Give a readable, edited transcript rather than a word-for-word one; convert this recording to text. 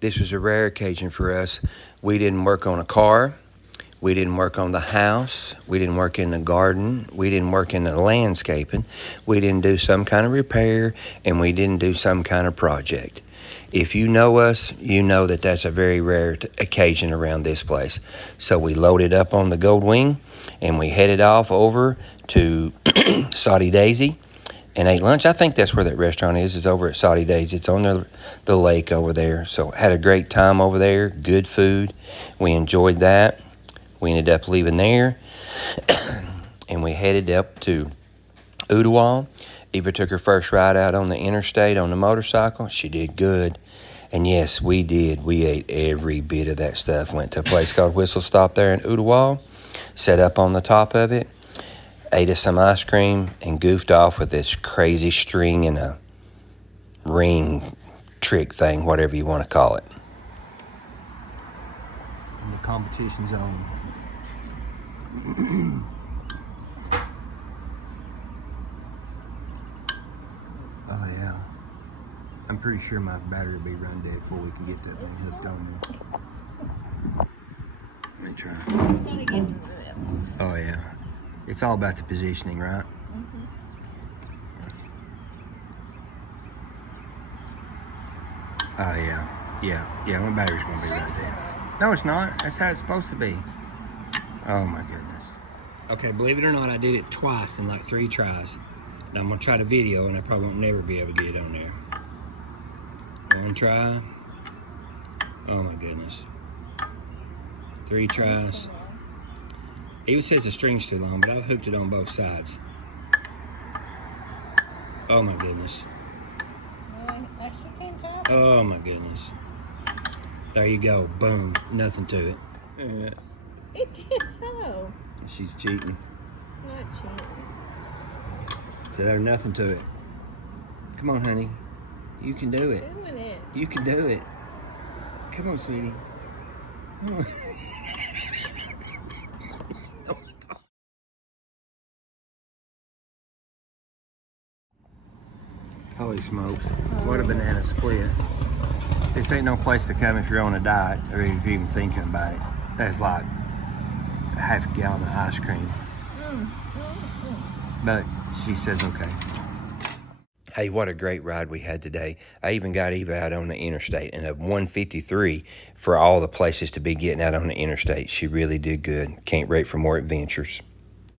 This was a rare occasion for us. We didn't work on a car. We didn't work on the house. We didn't work in the garden. We didn't work in the landscaping. We didn't do some kind of repair, and we didn't do some kind of project. If you know us, you know that that's a very rare occasion around this place. So we loaded up on the Gold Wing, and we headed off over to Saudi Daisy and ate lunch. I think that's where that restaurant is over at Saudi Daisy. It's on the lake over there. So had a great time over there, good food. We enjoyed that. We ended up leaving there, and we headed up to Ooltewah. Eva took her first ride out on the interstate on the motorcycle. She did good. And yes, we did. We ate every bit of that stuff. Went to a place called Whistle Stop there in Ooltewah, sat up on the top of it, ate us some ice cream, and goofed off with this crazy string and a ring trick thing, whatever you want to call it. And the competition's on. Oh yeah, I'm pretty sure my battery will be run dead before we can get that thing hooked on there. Let me try. Oh yeah, it's all about the positioning, right? Oh yeah, my battery's gonna be right there. No, it's not. That's how it's supposed to be. Oh my goodness. Okay, believe it or not, I did it twice in like 3 tries. Now I'm gonna try the video, and I probably won't never be able to get it on there. 1 try. Oh my goodness. 3 tries. It says the string's too long, but I've hooked it on both sides. Oh my goodness. Oh my goodness. There you go. Boom. Nothing to it. It did so. She's cheating. Not cheating. So there's nothing to it. Come on, honey. You can do it. Doing it. You can do it. Come on, sweetie. Come on. Oh my God. Holy smokes. What a banana split. This ain't no place to come if you're on a diet or if you're even thinking about it. That's like a half a gallon of ice cream. But she says okay. Hey, what a great ride we had today. I even got Eva out on the interstate, and of 153 for all the places to be getting out on the interstate. She really did good. Can't wait for more adventures.